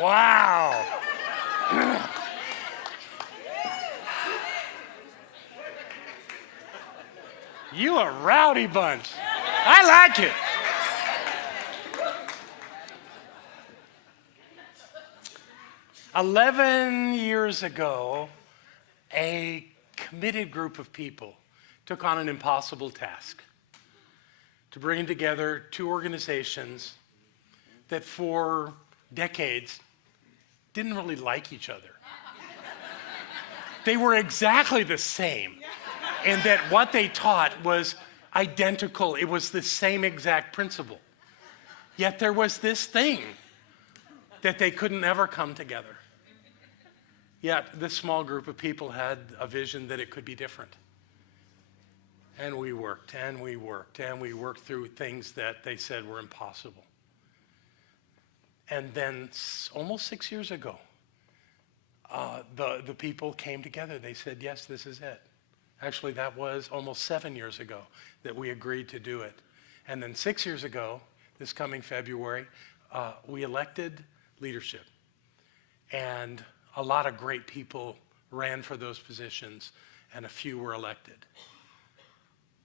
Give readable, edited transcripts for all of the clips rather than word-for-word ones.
Wow. You a rowdy bunch. I like it. "11 years ago, a committed group of people took on an impossible task to bring together two organizations that for decades didn't really like each other. They were exactly the same, and that what they taught was identical. It was the same exact principle. Yet there was this thing that they couldn't ever come together. Yet this small group of people had a vision that it could be different. And we worked, and we worked, and we worked through things that they said were impossible. And then almost 6 years ago, the people came together. They said, yes, this is it. Actually, that was almost 7 years ago that we agreed to do it. And then 6 years ago, this coming February, we elected leadership. And a lot of great people ran for those positions, and a few were elected.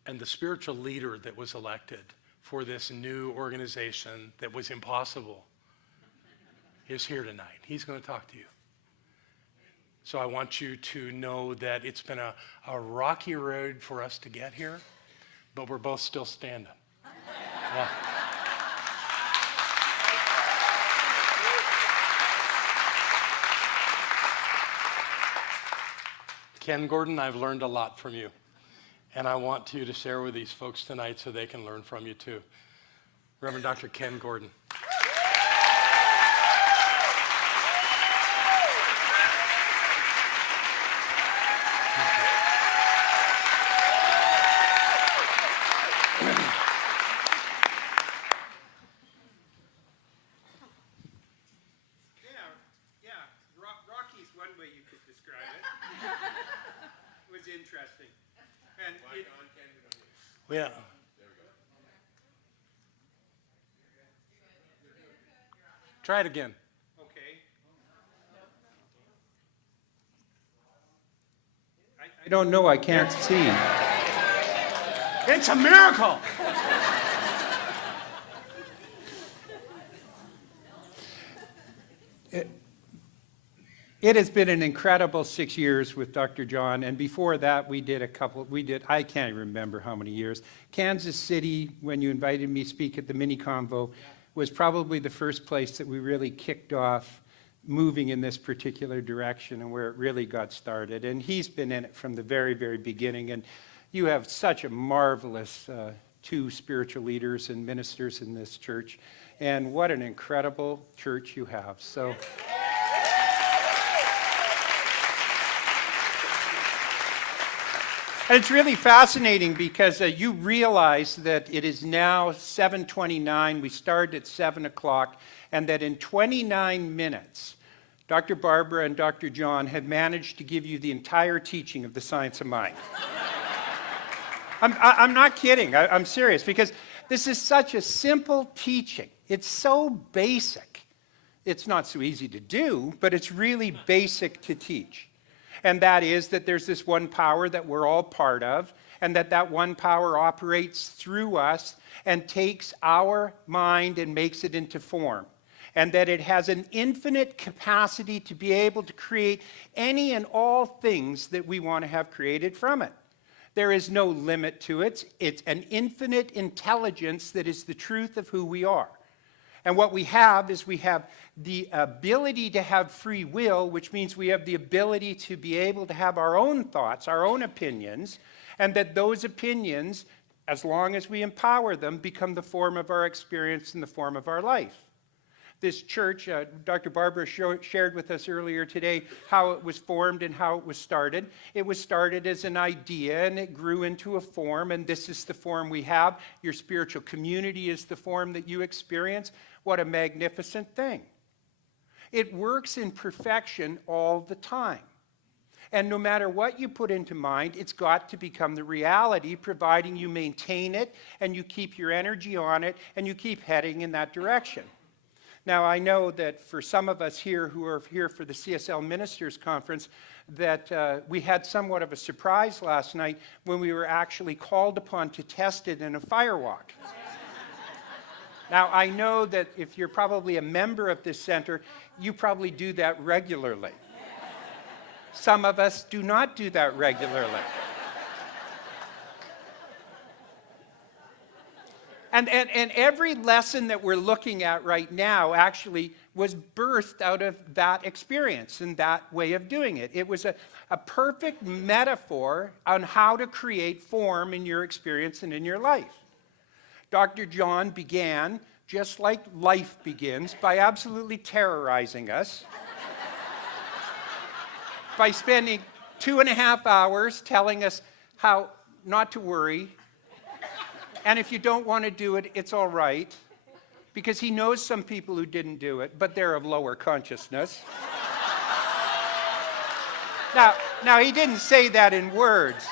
And the spiritual leader that was elected for this new organization that was impossible is here tonight. He's going to talk to you. So I want you to know that it's been a rocky road for us to get here, but we're both still standing. Yeah. Ken Gordon, I've learned a lot from you, and I want you to share with these folks tonight so they can learn from you too. Reverend Dr. Kenn Gordon. Interesting. And Yeah. Try it again. Okay. I don't know. I can't see. It's a miracle. It has been an incredible 6 years with Dr. John, and before that I can't remember how many years. Kansas City, when you invited me to speak at the mini convo, was probably the first place that we really kicked off moving in this particular direction and where it really got started. And he's been in it from the very, very beginning, and you have such a marvelous two spiritual leaders and ministers in this church, and what an incredible church you have. So. And it's really fascinating because you realize that it is now 7:29. We started at 7 o'clock, and that in 29 minutes, Dr. Barbara and Dr. John had managed to give you the entire teaching of the science of mind. I'm not kidding. I'm serious, because this is such a simple teaching. It's so basic. It's not so easy to do, but it's really basic to teach. And that is that there's this one power that we're all part of, and that one power operates through us and takes our mind and makes it into form. And that it has an infinite capacity to be able to create any and all things that we want to have created from it. There is no limit to it. It's an infinite intelligence that is the truth of who we are. And what we have is we have the ability to have free will, which means we have the ability to be able to have our own thoughts, our own opinions, and that those opinions, as long as we empower them, become the form of our experience and the form of our life. This church, Dr. Barbara shared with us earlier today how it was formed and how it was started. It was started as an idea, and it grew into a form, and this is the form we have. Your spiritual community is the form that you experience. What a magnificent thing. It works in perfection all the time. And no matter what you put into mind, it's got to become the reality, providing you maintain it and you keep your energy on it and you keep heading in that direction. Now, I know that for some of us here who are here for the CSL Ministers Conference, that we had somewhat of a surprise last night when we were actually called upon to test it in a fire walk. Now, I know that if you're probably a member of this center, you probably do that regularly. Some of us do not do that regularly. And every lesson that we're looking at right now actually was birthed out of that experience and that way of doing it. It was a perfect metaphor on how to create form in your experience and in your life. Dr. John began, just like life begins, by absolutely terrorizing us, by spending 2.5 hours telling us how not to worry, and if you don't want to do it, it's all right, because he knows some people who didn't do it, but they're of lower consciousness. Now, he didn't say that in words,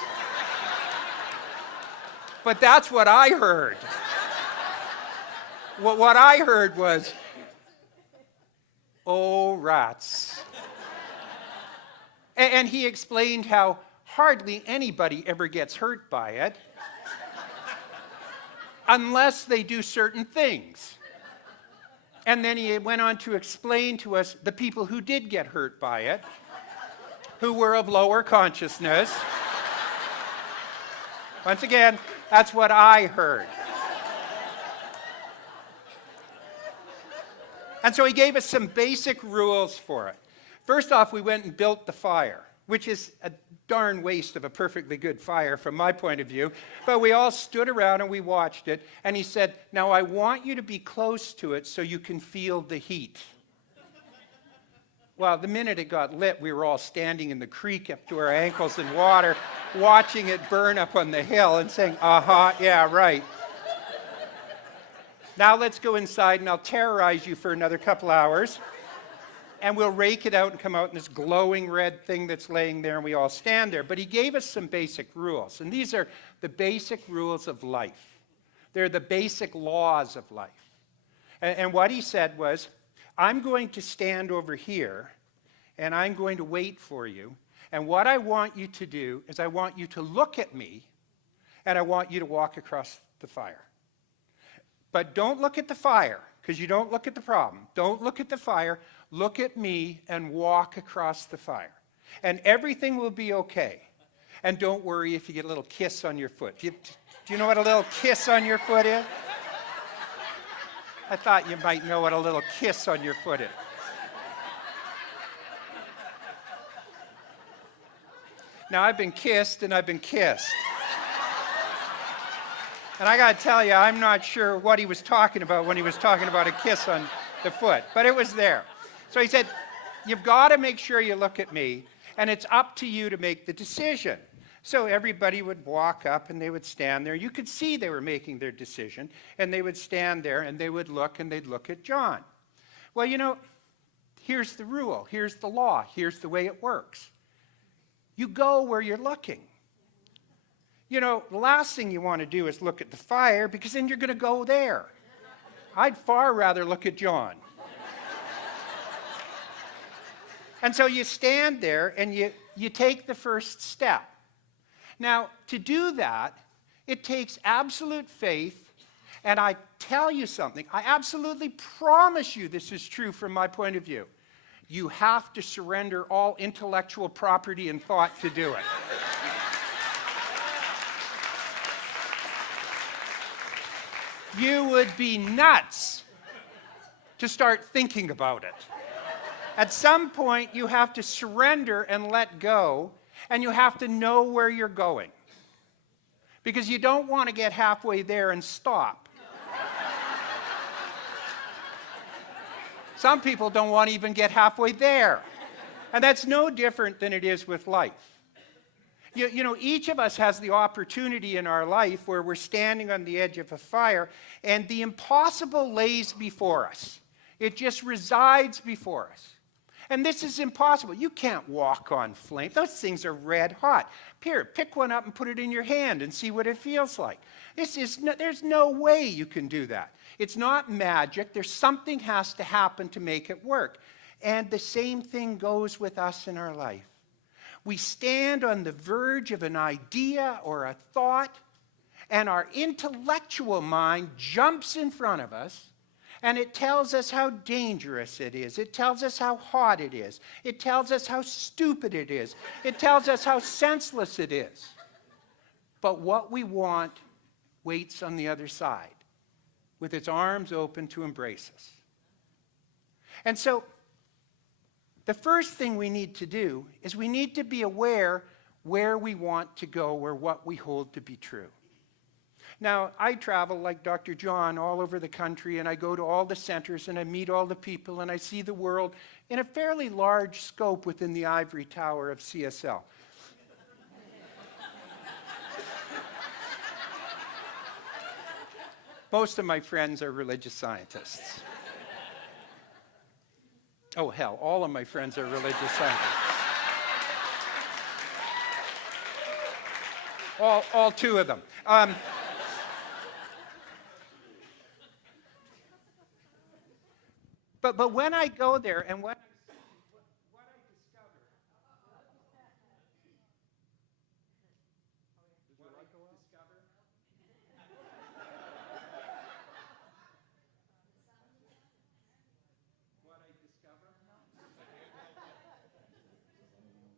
but that's what I heard. What I heard was, oh, rats. And he explained how hardly anybody ever gets hurt by it unless they do certain things. And then he went on to explain to us the people who did get hurt by it, who were of lower consciousness. Once again, that's what I heard. And so he gave us some basic rules for it. First off, we went and built the fire, which is a darn waste of a perfectly good fire from my point of view. But we all stood around and we watched it. And he said, now I want you to be close to it so you can feel the heat. Well, the minute it got lit, we were all standing in the creek up to our ankles in water, watching it burn up on the hill and saying, yeah, right. Now let's go inside and I'll terrorize you for another couple hours. And we'll rake it out and come out in this glowing red thing that's laying there, and we all stand there. But he gave us some basic rules, and these are the basic rules of life. They're the basic laws of life. And what he said was, I'm going to stand over here, and I'm going to wait for you, and what I want you to do is I want you to look at me, and I want you to walk across the fire. But don't look at the fire, because you don't look at the problem. Don't look at the fire. Look at me and walk across the fire. And everything will be okay. And don't worry if you get a little kiss on your foot. Do you know what a little kiss on your foot is? I thought you might know what a little kiss on your foot is. Now, I've been kissed and I've been kissed. And I got to tell you, I'm not sure what he was talking about when he was talking about a kiss on the foot, but it was there. So he said, you've got to make sure you look at me, and it's up to you to make the decision. So everybody would walk up and they would stand there. You could see they were making their decision, and they would stand there and they would look and they'd look at John. Well, you know, here's the rule, here's the law, here's the way it works. You go where you're looking. You know, the last thing you want to do is look at the fire, because then you're going to go there. I'd far rather look at John. And so you stand there and you take the first step. Now, to do that, it takes absolute faith, and I tell you something, I absolutely promise you this is true from my point of view. You have to surrender all intellectual property and thought to do it. You would be nuts to start thinking about it. At some point, you have to surrender and let go, and you have to know where you're going. Because you don't want to get halfway there and stop. Some people don't want to even get halfway there. And that's no different than it is with life. You know, each of us has the opportunity in our life where we're standing on the edge of a fire, and the impossible lays before us. It just resides before us. And this is impossible. You can't walk on flame. Those things are red hot. Here, pick one up and put it in your hand and see what it feels like. There's no way you can do that. It's not magic. There's something has to happen to make it work. And the same thing goes with us in our life. We stand on the verge of an idea or a thought, and our intellectual mind jumps in front of us, and it tells us how dangerous it is. It tells us how hot it is. It tells us how stupid it is. It tells us how senseless it is. But what we want waits on the other side, with its arms open to embrace us. And so, the first thing we need to do is we need to be aware where we want to go or what we hold to be true. Now, I travel like Dr. John all over the country, and I go to all the centers, and I meet all the people, and I see the world in a fairly large scope within the ivory tower of CSL. Most of my friends are religious scientists. Oh, hell, all of my friends are religious scientists. All two of them. But when I go there and what I discover,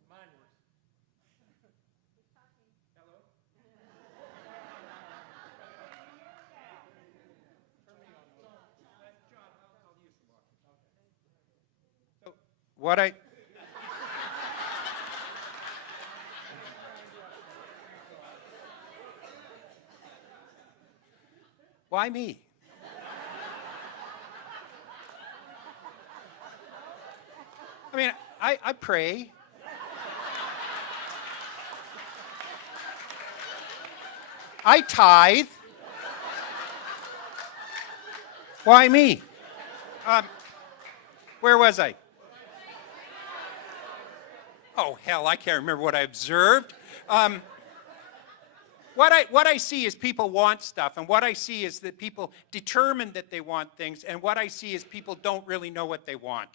Mine works. hello? John, I'll use the walkie. So what I Why me? I mean, I pray. I tithe. Why me? Where was I? Oh, hell, I can't remember what I observed. What I see is people want stuff, and what I see is that people determine that they want things, and what I see is people don't really know what they want.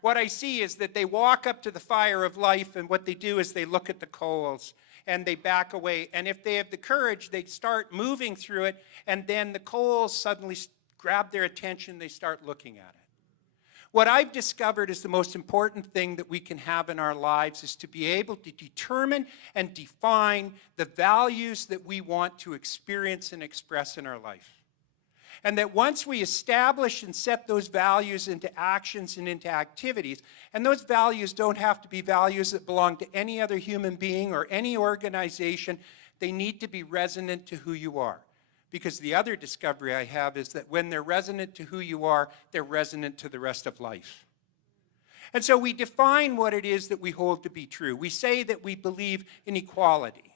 What I see is that they walk up to the fire of life, and what they do is they look at the coals, and they back away. And if they have the courage, they start moving through it, and then the coals suddenly grab their attention, they start looking at it. What I've discovered is the most important thing that we can have in our lives is to be able to determine and define the values that we want to experience and express in our life. And that once we establish and set those values into actions and into activities, and those values don't have to be values that belong to any other human being or any organization, they need to be resonant to who you are. Because the other discovery I have is that when they're resonant to who you are, they're resonant to the rest of life. And so we define what it is that we hold to be true. We say that we believe in equality.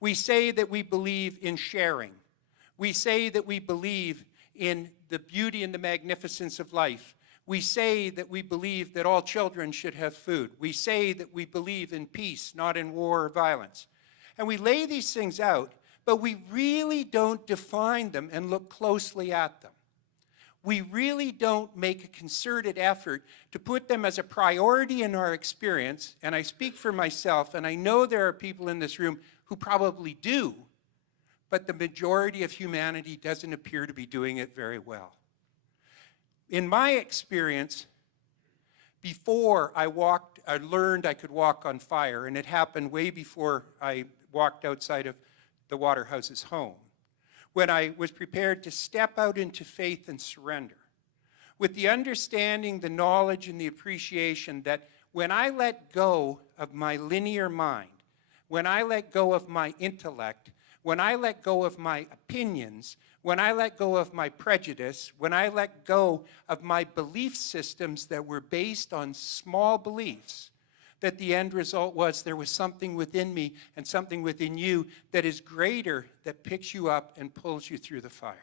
We say that we believe in sharing. We say that we believe in the beauty and the magnificence of life. We say that we believe that all children should have food. We say that we believe in peace, not in war or violence. And we lay these things out, but we really don't define them and look closely at them. We really don't make a concerted effort to put them as a priority in our experience, and I speak for myself, and I know there are people in this room who probably do, but the majority of humanity doesn't appear to be doing it very well. In my experience, before I learned I could walk on fire, and it happened way before I walked outside of the Waterhouse's home, when I was prepared to step out into faith and surrender, with the understanding, the knowledge, and the appreciation that when I let go of my linear mind, when I let go of my intellect, when I let go of my opinions, when I let go of my prejudice, when I let go of my belief systems that were based on small beliefs, that the end result was there was something within me and something within you that is greater, that picks you up and pulls you through the fire.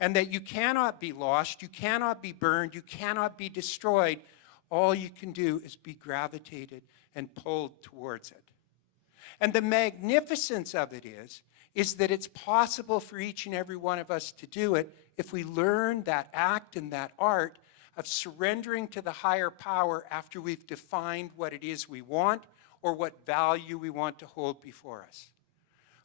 And that you cannot be lost, you cannot be burned, you cannot be destroyed. all you can do is be gravitated and pulled towards it. And the magnificence of it is that it's possible for each and every one of us to do it if we learn that act and that art of surrendering to the higher power after we've defined what it is we want or what value we want to hold before us.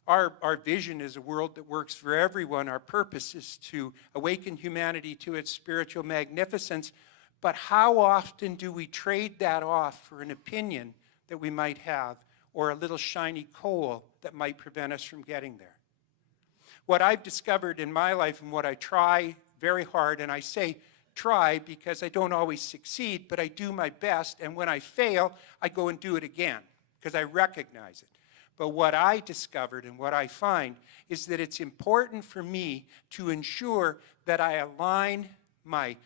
Our vision is a world that works for everyone. Our purpose is to awaken humanity to its spiritual magnificence. But how often do we trade that off for an opinion that we might have or a little shiny coal that might prevent us from getting there? What I've discovered in my life and what I try very hard, and I say try because I don't always succeed, but I do my best, and when I fail, I go and do it again because I recognize it. But what I discovered and what I find is that it's important for me to ensure that I align my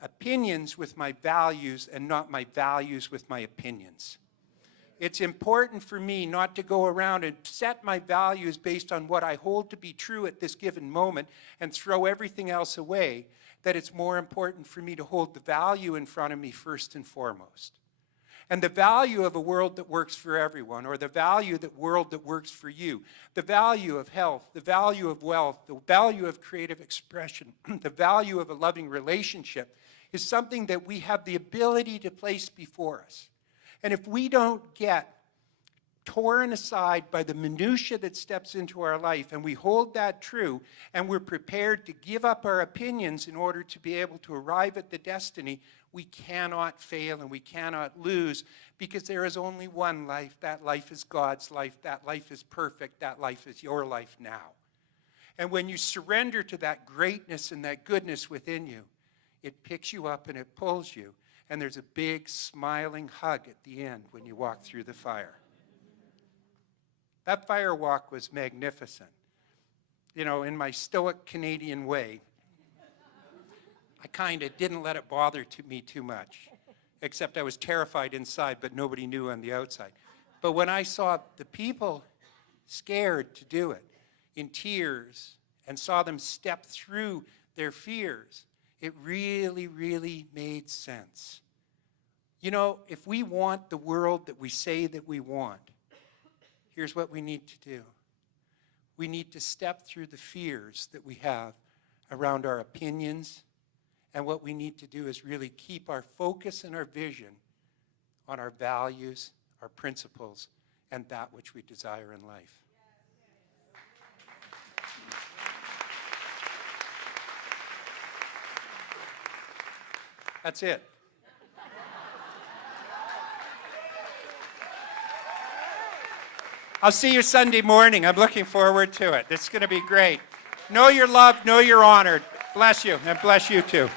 opinions with my values and not my values with my opinions. It's important for me not to go around and set my values based on what I hold to be true at this given moment and throw everything else away, that it's more important for me to hold the value in front of me first and foremost. And the value of a world that works for everyone, or the value of the world that works for you, the value of health, the value of wealth, the value of creative expression, the value of a loving relationship, is something that we have the ability to place before us. And if we don't get torn aside by the minutia that steps into our life, and we hold that true, and we're prepared to give up our opinions in order to be able to arrive at the destiny, we cannot fail and we cannot lose, because there is only one life. That life is God's life. That life is perfect. That life is your life now. And when you surrender to that greatness and that goodness within you, it picks you up and it pulls you, and there's a big smiling hug at the end when you walk through the fire. That fire walk was magnificent. You know, in my stoic Canadian way, I kind of didn't let it bother me too much, except I was terrified inside, but nobody knew on the outside. But when I saw the people scared to do it, in tears, and saw them step through their fears, it really, really made sense. You know, if we want the world that we say that we want, here's what we need to do. We need to step through the fears that we have around our opinions, and what we need to do is really keep our focus and our vision on our values, our principles, and that which we desire in life. That's it. I'll see you Sunday morning. I'm looking forward to it. It's going to be great. Know you're loved, know you're honored. Bless you, and bless you too.